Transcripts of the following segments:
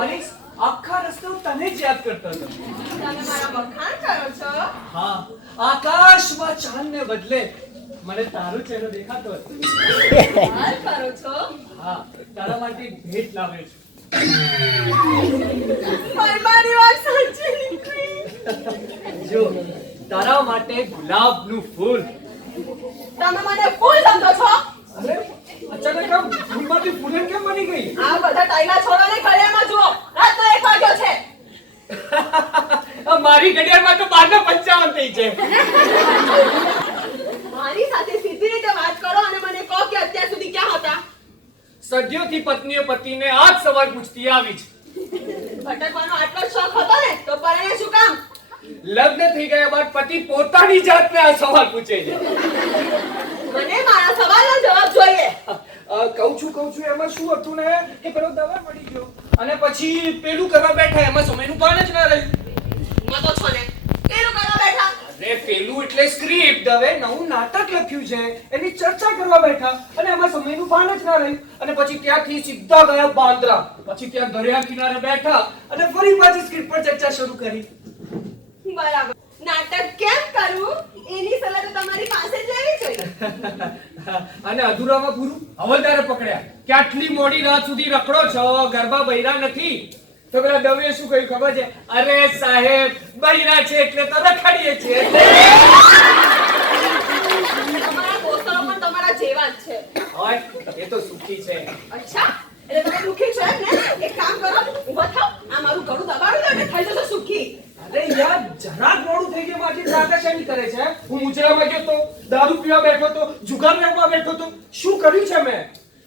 માનીશ આખા રસ્તે તને જ યાદ કરતો હતો. તમે મારા વખાણ કરો છો? હા આકાશમાં ચાંદને બદલે મને તારો ચહેરો દેખાતો હતો. હાલ કરો છો? હા તારા માટે ભેટ લાવ્યો છું. પણ વાત સાચી નીકળી જો તારા માટે ગુલાબનું ફૂલ. તમે મને ફૂલ સમજો છો? ફૂલમાંથી ફૂલન કેમ બની ગઈ? આ બધા ટાઈલા છોડોને ઘડિયાળમાં જુઓ. રાતનો એક વાગ્યો છે. મારી ઘડિયાળમાં તો બારના પંચાવન થઈ છે. મારી સાથે સીધી રીતે વાત કરો અને મને કહો કે અત્યાર સુધી ક્યાં હતા? સદીઓથી પત્નીઓ પતિને આજ સવાલ પૂછતી આવી છે. ભટકવાનો આટલો શોખ હતો ને તો પરણે શું કામ? લગ્ન થઈ ગયા બાદ પતિ પોતાની જાતને આ સવાલ પૂછે છે. મને મારા સવાલનો જવાબ જોઈએ. કહું છું કહું છું એમાં શું હતું ને? કે પેલો દવા મળી ગયો. અને પછી પેલું કરવા બેઠા એમાં સમયનું પાન જ ના રહ્યું. મતો છો ને પેલું કરવા બેઠા. અરે પેલું એટલે સ્ક્રિપ્ટ હવે નવું નાટક લખ્યું છે. એની ચર્ચા કરવા બેઠા. અને એમાં સમયનું પાન જ ના રહ્યું. અને પછી ત્યાંથી સીધા ગયા બાંદ્રા. પછી ત્યાં દરિયા કિનારે બેઠા અને ફરી પાછી સ્ક્રિપ્ટ પર ચર્ચા શરૂ કરી. બરાબર. નાટક કેમ કરવું એની સલાહ તો તમારી પાસે જ લેવી જોઈએ. અને અધૂરામાં પૂરું? હવલદારે પકડ્યા. કે આટલી મોડી રાત સુધી રખડો છો? ગરબા બૈરા નથી. તો પેલા દવે શું કહ્યું ખબર છે? અરે સાહેબ બૈરા છે એટલે તો રખડીએ છીએ. તમારા જેવા જ છે. ઓય, એ તો સુખી છે. અચ્છા એટલે તમે દુખી છો એમ ને? એક કામ કરો આ મારું ગળું દબાવી દો એટલે થઈ જશે સુખી. અરે યાર જરાક મોડું થઈ ગયું આટલી શેની કરે છે? હું મુજરામાં ગયો તો દારૂ પીવા બેઠો તો જુગાર રમવા બેઠો તો શું કર્યું છે મેં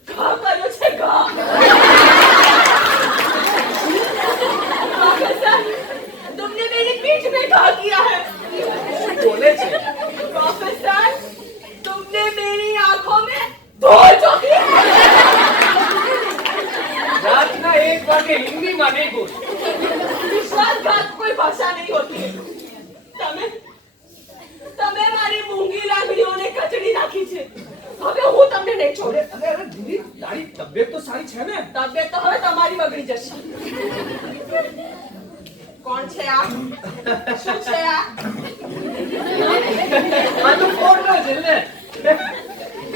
ઘા કર્યો છે ઘા प्रोफेसर तुमने मेरी पीठ में घा किया है શું બોલે છે प्रोफेसर तुमने मेरी आंखों में धूल झोंकी है રાતના એક વાગે હિન્દીમાં નહીં બોલ વિશ્વાસઘાત કોઈ ભાષા નહીં હોતી તમે તમે મારી મૂંગી લાગણીઓને કચડી નાખી છે. હવે હું તમને નહીં છોડે. અરે અરે દીદી તારી તબિયત તો સારી છે ને? તબિયત તો હવે તમારી બગડી જશે. કોણ છે આ? શું છે આ? આ તો ફોટો છે ને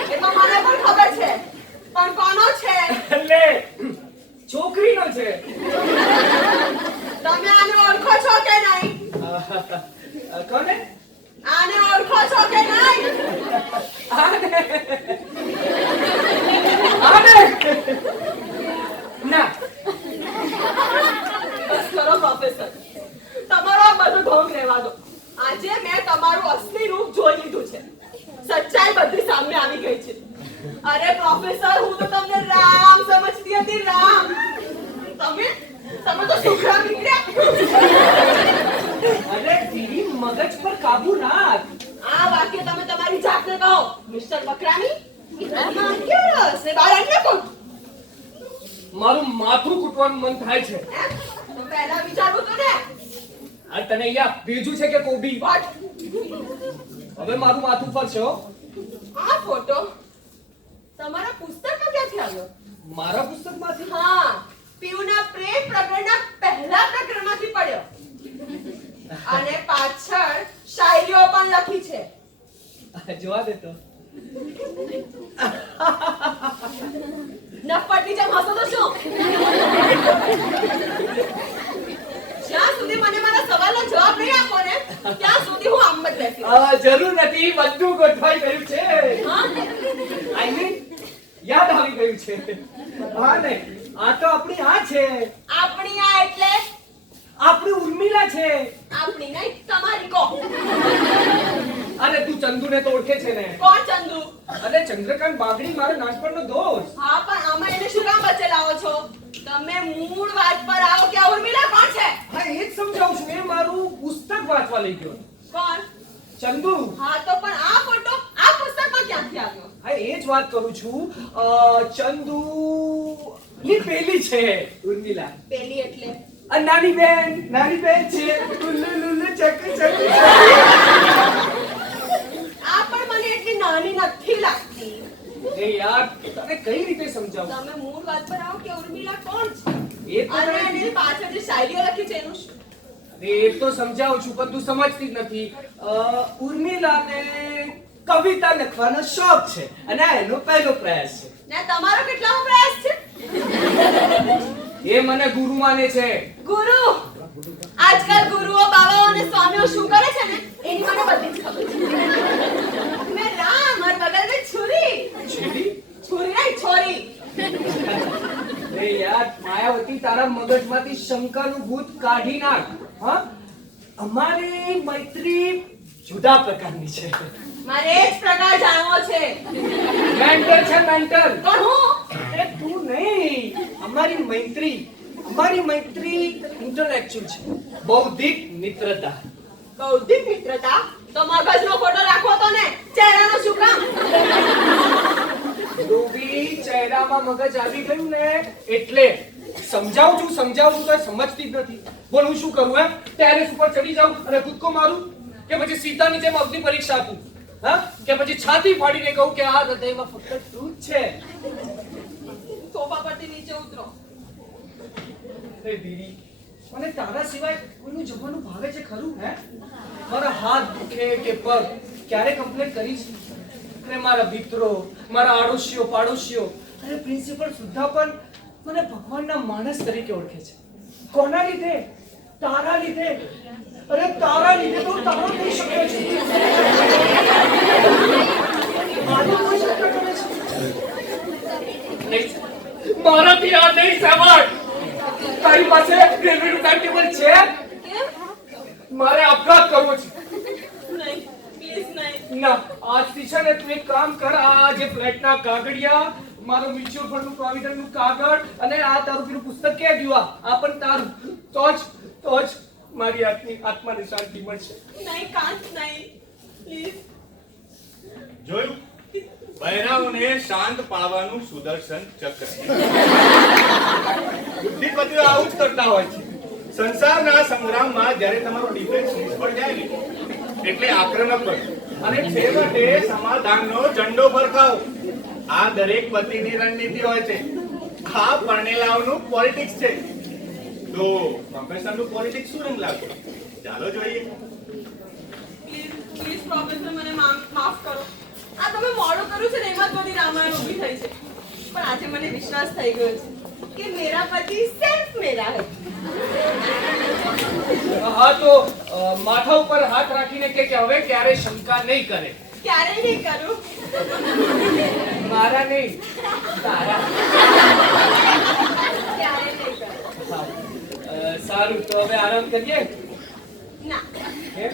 એ તો મને પણ ખબર છે. પણ કોનો છે? એટલે છોકરીનો છે તમે આને ઓળખો છો કે નહીં અ, કોને આને ઓળખો છો કે નહીં આને આને ના બસ કરો પ્રોફેસર તમારો આ બધો ઢોંગ રહેવા દો આજે મેં તમારું અસલી રૂપ જોઈ લીધું છે સચ્ચાઈ બધી સામે આવી ગઈ છે અરે પ્રોફેસર હું તો તમને રામ સમજતી હતી રામ તમે તમે તો સુખરામ નીકળ્યા અરે દીદી મગજ પર કાબુ રાખ આ વાક્ય તમે તમારી જાતને કહો મિસ્ટર બકરામી આમાં ક્યાં રસ છે બહાર આવીને કોણ મારું માથું કૂટવાનું મન થાય છે. તો પહેલા વિચારવું તો ને આ તને અહીંયા બીજું છે કે કોબી? હવે મારું માથું ફરશે આ ફોટો તમારા પુસ્તકમાં ક્યાંથી આવ્યો? મારા પુસ્તકમાંથી? હા. પીયુના પ્રેમ પ્રકરણના પહેલા પ્રકરણમાંથી પડ્યો. અને પાછળ શાયરીઓ પણ લખી છે. જોવા દે તો. નફટની જેમ હસો તો શું? જ્યાં સુધી મને મારા સવાલનો જવાબ નહીં આપો ને ત્યાં સુધી હું આમ જ બેસી. જરૂર નથી બધું ગોઠવાઈ ગયું છે. હા? આઈ મીન યાદ આવી ગયું છે. હા ને આ તો આપણી આ છે. આપણી આ એટલે? આપણી ઉર્મિલા છે. આપણી નહીં તમારી કો અરે તું ચંદુને તો ઓળખે છે ને. કોણ ચંદુ? અરે ચંદ્રકાંત બાગડી મારો નાનપણનો દોસ્ત. હા પણ આમાં એને શું કામ વચ્ચે લાવો છો? તમે મૂળ વાત પર આવો કે ઉર્મિલા કોણ છે? હા એ જ સમજાવું છું. એ મારું પુસ્તક વાંચવા લઈ ગયો. કોણ? ચંદુ. હા તો પણ આ ફોટો આ પુસ્તકમાં ક્યાંથી આવ્યો? હા એ જ વાત કરું છું. ચંદુ ની પેલી છે ઉર્મિલા. પેલી એટલે? નાની બેન નાની બેન છે. લુલ્લુ લુલ્લુ ચક ચક આ પણ મને એટલી નાની નથી લાગતી. એ યાર તને કઈ રીતે સમજાવું? તમે મૂળ વાત પર આવો કે ઉર્મિલા કોણ છે? એ તો. એની પાછળ જે શાયરીઓ લખી છે એનું શું? એ તો સમજાવું છું પણ તું સમજતી જ નથી. ઉર્મિલા ઉર્મિલાને કવિતા લખવાનો શોખ છે. અને આ એનો પહેલો પ્રયાસ છે. ને તમારો કેટલામો પ્રયાસ છે? એ મને ગુરુ માને છે. ગુરુ? આજકાલ ગુરુઓ બાબાઓ અને સ્વામીઓ શું કરે છે ને? એની મને બધી ખબર છે. મેં રામ હર બગલ મેં છુરી? છુરી નહીં છોરી. એ યાર માયાવતી તારા મગજમાંથી શંકાનું ભૂત કાઢી નાખ હા? અમારી મૈત્રી જુદા પ્રકારની છે. મારે એક પ્રકાર જાણવો છે. મેન્ટલ છે મેન્ટલ પણ હું? એ તું નહીં. અમારી મૈત્રી. અમારી મૈત્રી ઇન્ટેલેક્ચ્યુઅલ છે. બૌદ્ધિક મિત્રતા. બૌદ્ધિક મિત્રતા? તો મગજનો ફોટો રાખો તો ને. ચહેરાનો શું કામ? રૂબી ચહેરામાં મગજ આવી ગયું ને એટલે સમજાવું છું સમજાવું છું તો સમજતી જ નથી. બોલ હું શું કરું એમ ટેરેસ ઉપર ચડી જાઉં અને કૂદકો મારું કે પછી સીતાની જેમ અગ્નિ પરીક્ષા આપું? હા? કે પછી છાતી ફાડીને કહું કે આ હૃદયમાં ફક્ત તું જ છે. સોફા પરથી નીચે ઉતરો. એ દીદી મને તારા સિવાય કોઈનું જમવાનું ભાવે છે ખરું હે? મારા હાથ દુખે કે પગ ક્યારે કમ્પ્લેન કરી અને મારા મિત્રો મારા આડોશીઓ પાડોશીઓ અને પ્રિન્સિપલ સુદ્ધા પણ મને ભગવાનના માણસ તરીકે ઓળખે છે. કોના લીધે? તારા લીધે? અરે તારા લીધે તો તારો થઈ શકે છું મારું કોઈ શક્ય કરે છે નહીં, મારાથી આ નહીં સાંભળ તારી પાસે રેલવેનું ટાઈમ ટેબલ છે. મારે આપઘાત કરવો છે. નહીં પ્લીઝ નહીં. ના આજથી છે ને તું એક કામ કર આ જે ફ્લેટના કાગળિયા મારો મ્યુચ્યુઅલ ફંડનું પ્રોવિડન્ટનું કાગળ અને આ તારું પેલું પુસ્તક ક્યાં ગયું? આ આ પણ તારું. તો જ તો જ મારી આત્મી આત્માને શાંતિ મળશે. નહીં કાંત નહીં. પ્લીઝ જોયું? બહેરાઓને શાંત પાડવાનું સુદર્શન ચક્ર. બુદ્ધિપતિઓ આવું જ કરતા હોય છે. સંસારના સંગ્રામમાં જ્યારે તમારો ડિફેન્સ નિષ્ફળ જાય ને એટલે આક્રમક બનો. અને છેવટે સમાધાનનો ઝંડો ફરકાવો આ દરેક પતિની રણનીતિ હોય છે. આ પરણેલાઓનું પોલિટિક્સ છે. તો પ્રોફેસરનું પોલિટિક્સ શું રંગ લાગે? ચાલો જોઈએ. પ્લીઝ પ્રોફેસર મને માફ કરો. મોડું કર્યું છે ને એમાં જ બધી રામાયણ ઊભી થઈ છે. પણ આજે મને વિશ્વાસ થઈ ગયો છે કે મેરા પતિ સેલ્ફ મેરા હે. હા તો માથા ઉપર હાથ રાખીને કે કે હવે ક્યારે શંકા નહીં કરે? ક્યારે નહીં કરું? મારા નહીં તારા. ક્યારે નહીં કરું? સારું તો હવે આરામ કરીએ? ના. કેમ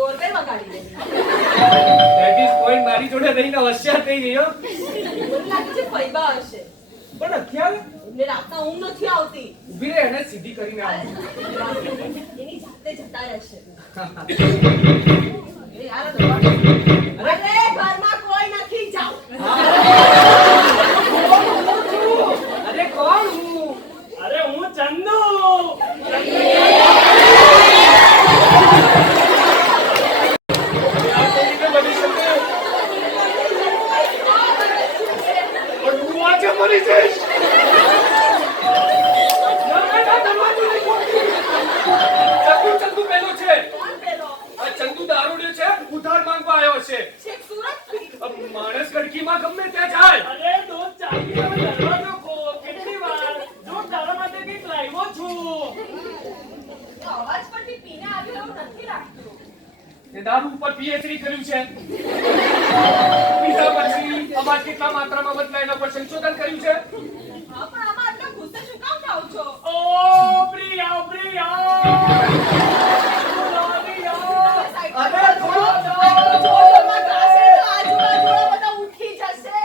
ડોરબેલ વગાડી મારી જોડે રહીને હોશિયાર થઈ ગઈ હો. લાગે છે હશે. પણ અત્યારે એમને રાતના ઊંઘ નથી આવતી. ઊભી રહે એને સીધી કરીને આવ. એની જાતે જતા રહેશે. અરે. ઘરમાં કોઈ નથી જાઓ. અરે કોણ હું? અરે હું ચંદુ આ તો રીતે બની શકે પણ હું આજે મરી જઈશ. ચંદુ ગમે ત્યાં જાય અરે કેટલી વાર જો માટે કંઈક લાવ્યો છું અવાજ પરથી દારૂ ઉપર પીએચડી કર્યું છે પીધા પછી અવાજ કેટલા માત્રામાં બદલાય એના પર સંશોધન કર્યું છે? હા પણ આમાં આટલા ગુસ્સે શું કામ થાવ છો? ઓ પ્રિયા પ્રિયા પ્રિયા અરે થોડો આટલો જોરમાં ગાશે તો આજુબાજુવાળા બધા ઉઠી જશે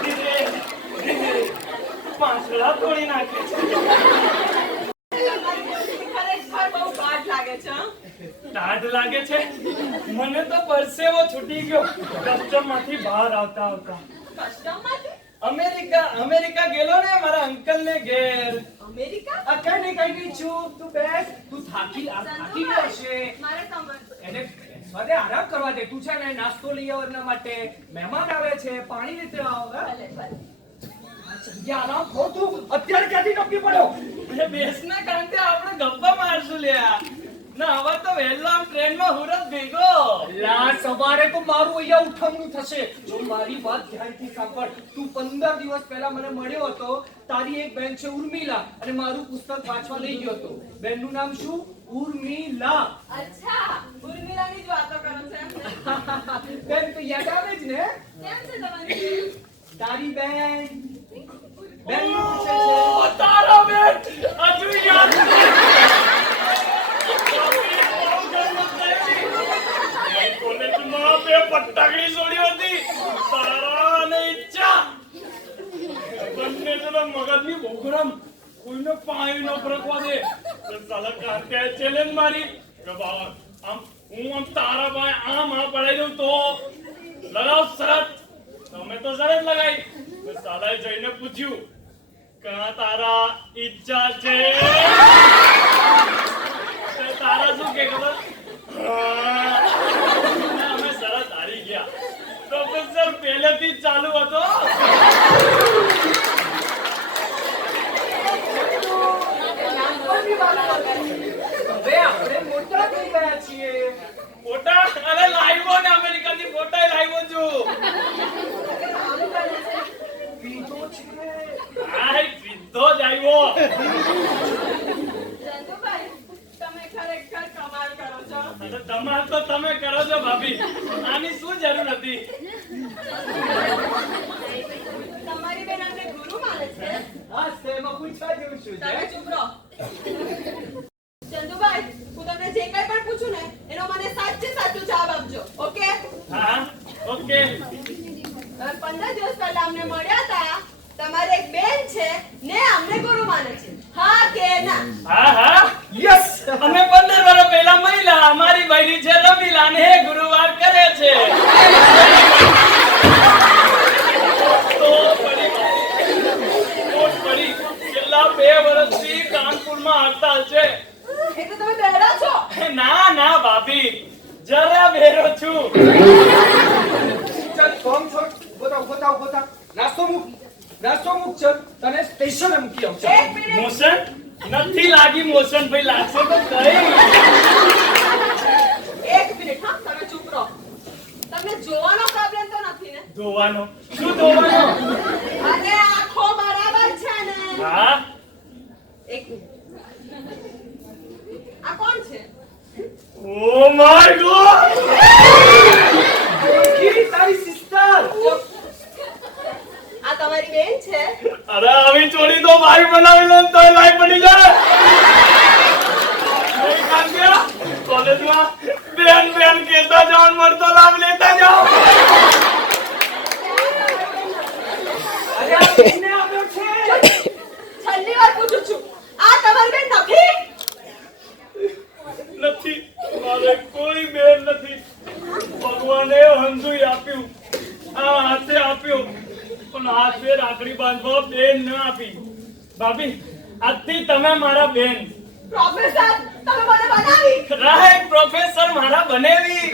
ધીરે, ધીરે. પાંસળા તોડી નાખે છે ખરેખર બહુ ગાઢ લાગે છે હં? ટાઢ લાગે છે મને તો પરસેવો છૂટી ગયો. કસ્ટમમાંથી બહાર આવતા આવતા. કસ્ટમમાંથી? અમેરિકા અમેરિકા ગેલો ને મારા અંકલ ને ઘેર. અમેરિકા? આ ને નહીં છું. તું બેસ. તું થાકી આ થાકી ગયો છે મારે તમારે- એને સ્વાદે આરામ કરવા દે. તું છે ને નાસ્તો લઈ આવ એમના માટે. મહેમાન આવે છે. પાણી લીધે આવ જગ્યા આરામ કર તું. અત્યારે ક્યાંથી નક્કી પડ્યો? એટલે બેસના કાંતે આપણે ગપ્પા મારશું લ્યા. ના હવે તો વહેલો આમ ટ્રેનમાં હુરત ભેગો લા સવારે તો મારું અહીંયા ઉઠમણું થશે. જો મારી વાત ધ્યાનથી સાંભળ. તું પંદર દિવસ પહેલા મને મળ્યો હતો. તારી એક બેન છે ઉર્મિલા અને મારું પુસ્તક વાંચવા લઈ ગયો હતો. બેનનું નામ શું? ઉર્મિલા. અચ્છા ઉર્મિલાની જ વાતો કરો છો બેન તો યાદ આવે જ ને? કેમ છે તમારી તારી બેન. બેન પૂછે છે. તારા બેન! હજુ યાદ પટાકડી છોડી હતી. તારા અને ઈચ્છા. બંને જણા મગજની ભોગરમ કોઈને પાણી ન ફરકવા દે. સાલા કાંત્યાએ ચેલેન્જ મારી. કે આમ હું આમ તારા ભાઈ આમ આ પડાઈ દઉં તો? લગાવ શરત તમે તો શરત લગાઈ. સાલાએ જઈને પૂછ્યું, કા તારા ઈચ્છા છે? તારા શું કે ખબર હા. અને અમે શરત હારી ગયા પહેલેથી જ ચાલુ હતો. નાનપણની વાત કરે છે. હવે આપણે મોટા થઈ ગયા છીએ. ફોટા અરે લાવ્યો ને અમેરિકાની ફોટા લાવ્યો છું. પીધો છે. આય સીધો જ આવ્યો. ચંદુભાઈ તમે ખરેખર કમાલ કરો છો. અને ધમાલ તો તમે કરો છો ભાભી. આની શું જરૂર હતી? તમારી બેન અમને ગુરુ માને છે? હા તેમાં પૂછવા જેવું શું તમે ચૂપ રહો. ચંદુભાઈ હું તમને જે કંઈ પણ પૂછું ને એનો મને સાચે સાચો જવાબ આપજો ઓકે? હા ઓકે. પંદર દિવસ પહેલા અમને મળ્યા હતા તમારે એક બેન છે ને અમને ગુરુ માને છે. હા કે ના? હા હા. યસ અમે પંદર વર્ષ પહેલા મહિલા અમારી બહેની છે રમીલા ને એટલે તમે બહેરા છો? ના ના ભાભી. જરા બેરો છું. ચાલ ફોર્મ છોડ. બતાવ બતાવ બતાવ નાસ્તો મૂક. નાસ્તો મૂક ચાલ. તને સ્ટેશન મૂકી આવું ચાલ. મોશન નથી લાગી મોશન ભાઈ લાગશે તો કઈ એક મિનિટ હા તમે ચૂપ રહો. તમને જોવાનો પ્રોબ્લેમ તો નથી ને? જોવાનો. શું જોવાનો? અને આંખો બરાબર છે ને? હા? એક મિનિટ આ કોણ છે ઓ my god! કી તારી સિસ્ટર આ તમારી બેન છે? અરે આવી ચોરી તો મારી બનાવી લે તો લાઈફ બની જાય નહીં કાંતિયા? કોલેજમાં બેન બેન કહેતા જાઓ અને મળતો લાભ લેતા જાઓ અરે આ બેનને આવ્યો છે છેલ્લી વાર પૂછું છું આ તમારી બેન નથી નથી મારે કોઈ બેન નથી ભગવાને હંધુય આપ્યું આ હાથે આપ્યું પણ હાથે રાખડી બાંધવા બેન ન આપી ભાભી આજથી તમે મારા બેન. પ્રોફેસર તમે મને બનાવી. રાઈટ પ્રોફેસર મારા બનેવી.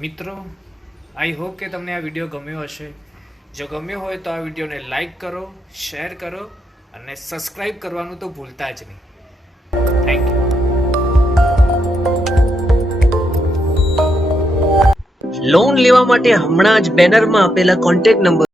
મિત્રો આઈ હોપ કે તમને આ વીડિયો ગમ્યો હશે. જો ગમ્યો હોય તો આ વિડીયોને લાઈક કરો, શેર કરો અને સબસ્ક્રાઈબ કરવાનું તો ભૂલતા જ નહીં. થેન્ક યુ લોન લેવા માટે હમણાં જ બેનરમાં આપેલા કોન્ટેક્ટ નંબર